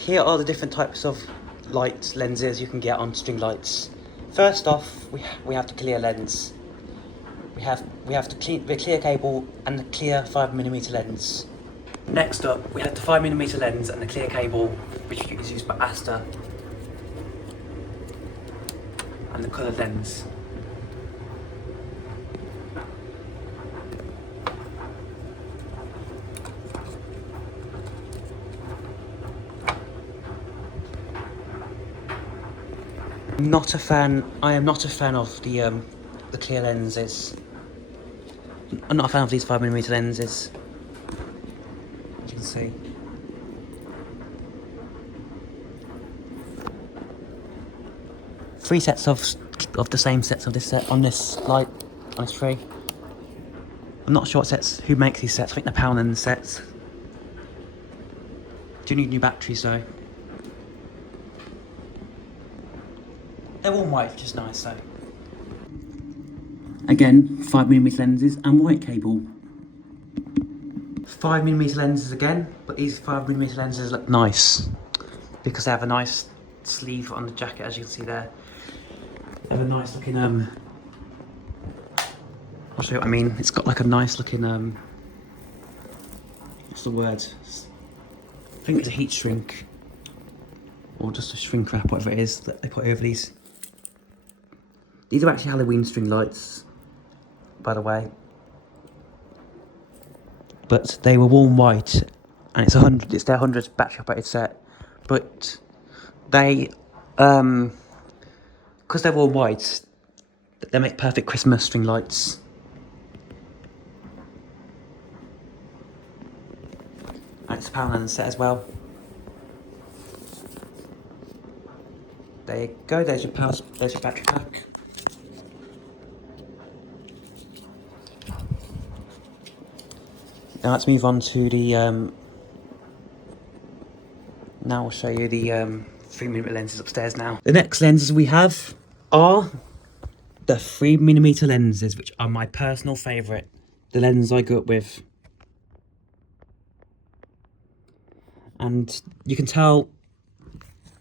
Here are the different types of light lenses you can get on string lights. First off, we have the clear lens. We have the clear cable and the clear 5mm lens. Next up, we have the 5mm lens and the clear cable, which is used by Asta, and the coloured lens. I am not a fan of the clear lenses. I'm not a fan of these 5mm lenses, as you can see. Three sets of the same sets of this set on this light, on this tree. I'm not sure who makes these sets. I think they're Poundland sets. Do need new batteries though. They're all white, which is nice though. Again, 5mm lenses and white cable. 5mm lenses again, but these 5mm lenses look nice because they have a nice sleeve on the jacket, as you can see there. They have a nice looking I'll show you what I mean. It's got like a nice looking what's the word? I think it's a heat shrink or just a shrink wrap, whatever it is that they put over these. These are actually Halloween string lights, by the way. But they were warm white, and it's their 100 battery operated set. But they, because they're warm white, they make perfect Christmas string lights. And it's a Poundland set as well. There you go, there's your battery pack. Now let's move on to the, now I'll show you the 3mm lenses upstairs now. The next lenses we have are the 3mm lenses, which are my personal favourite. The lenses I grew up with. And you can tell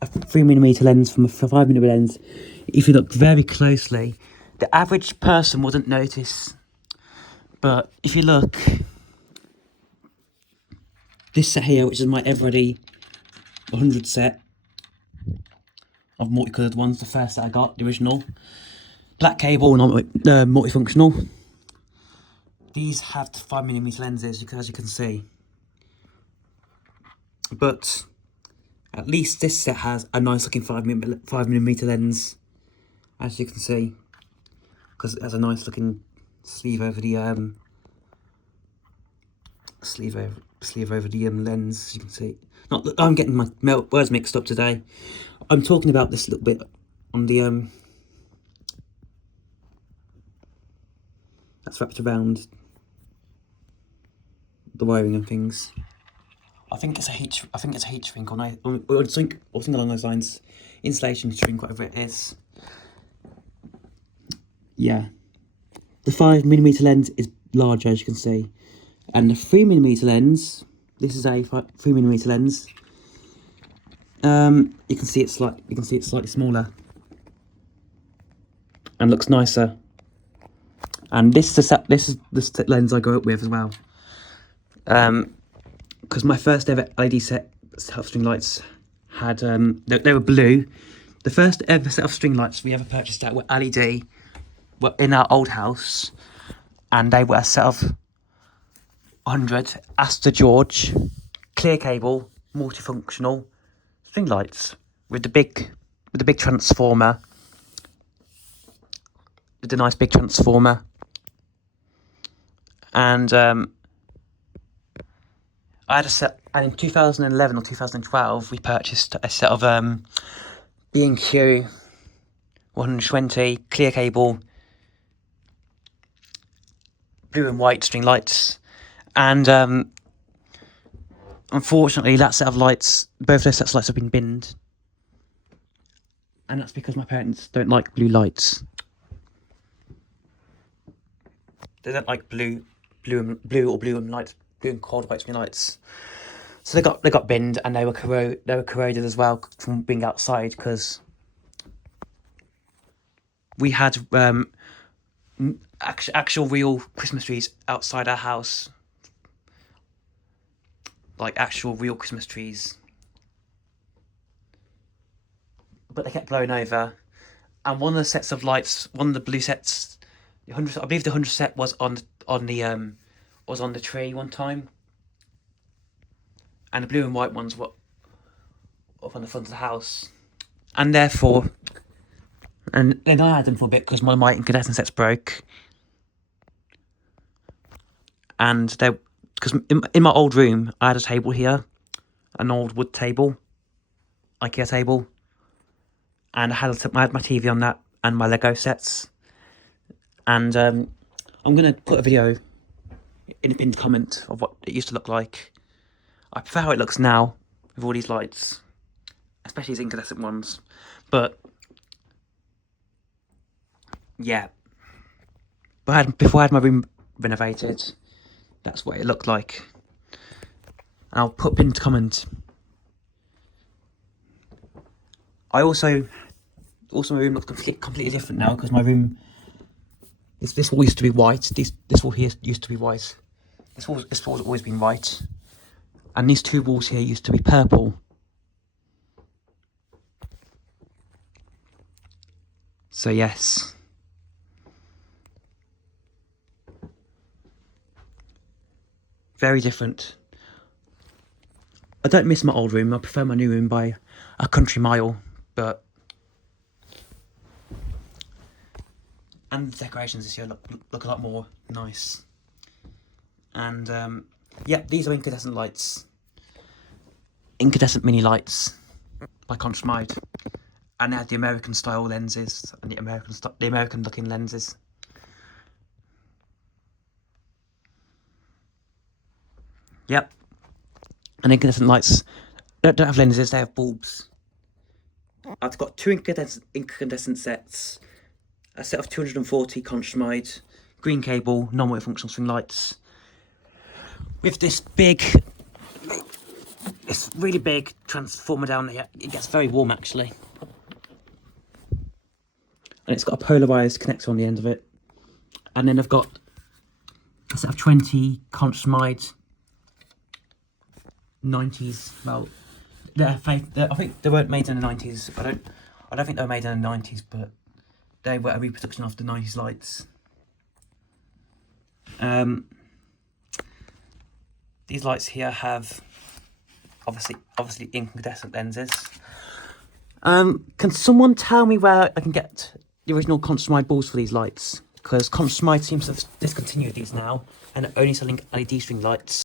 a 3mm lens from a 5mm lens if you look very closely. The average person wouldn't notice, but if you look, this set here, which is my Everready 100 set of multicoloured ones, the first set I got, the original, black cable, not multifunctional. These have the 5mm lenses, as you can see, but at least this set has a nice looking 5mm lens, as you can see, because it has a nice looking sleeve over the lens, as you can see. Not that I'm getting my words mixed up today. I'm talking about this little bit on the that's wrapped around the wiring and things. I think it's a heat shrink, or something along those lines. Insulation shrink, whatever it is. Yeah. The 5mm lens is larger, as you can see. And the 3mm lens, this is a 3mm lens. You can see it's slightly smaller. And looks nicer. And this is the lens I grew up with as well. Because my first ever LED set of string lights had they were blue. The first ever set of string lights we ever purchased that were LED, were in our old house, and they were a set of 100 Asta George clear cable multifunctional string lights with the big transformer, with the nice big transformer, and I had a set, and in 2011 or 2012 we purchased a set of B&Q 120 clear cable blue and white string lights, and unfortunately that set of lights, both those sets of lights have been binned, and that's because my parents don't like blue lights. They don't like blue and lights, blue and cold white string lights. So they got binned, and they were corroded as well from being outside, because we had actual real Christmas trees outside our house, like actual real Christmas trees, but they kept blowing over. And one of the sets of lights, one of the blue sets, I believe the 100 set was on the tree one time, and the blue and white ones were up on the front of the house, and therefore, and then I had them for a bit because one of my incandescent sets broke, and they, because in my old room I had a table here, an old wood table, IKEA table, and I had my TV on that and my Lego sets, and I'm gonna put a video in the pinned comment of what it used to look like. I prefer how it looks now with all these lights, especially these incandescent ones. But yeah, before I had my room renovated, that's what it looked like. And I'll put pinned comment. I also my room looks completely different now, because my room, this wall used to be white. This wall here used to be white. This wall's always been white, and these two walls here used to be purple. So yes, very different. I don't miss my old room. I prefer my new room by a country mile, but. And the decorations this year look a lot more nice. And yeah, these are incandescent lights, incandescent mini lights by Constromide, and they had the American style lenses and the American looking lenses. Yep, and incandescent lights don't have lenses; they have bulbs. I've got two incandescent sets. A set of 240 Constromide green cable non-multifunctional string lights with this really big transformer down there. It gets very warm actually, and it's got a polarized connector on the end of it. And then I've got a set of 20 Constromide 90s. Well, I think they weren't made in the 90s. I don't think they were made in the 90s, but they were a reproduction of the 90s lights. These lights here have obviously incandescent lenses. Can someone tell me where I can get the original Constromide balls for these lights? Because Constromide seems to have discontinued these now and are only selling LED string lights.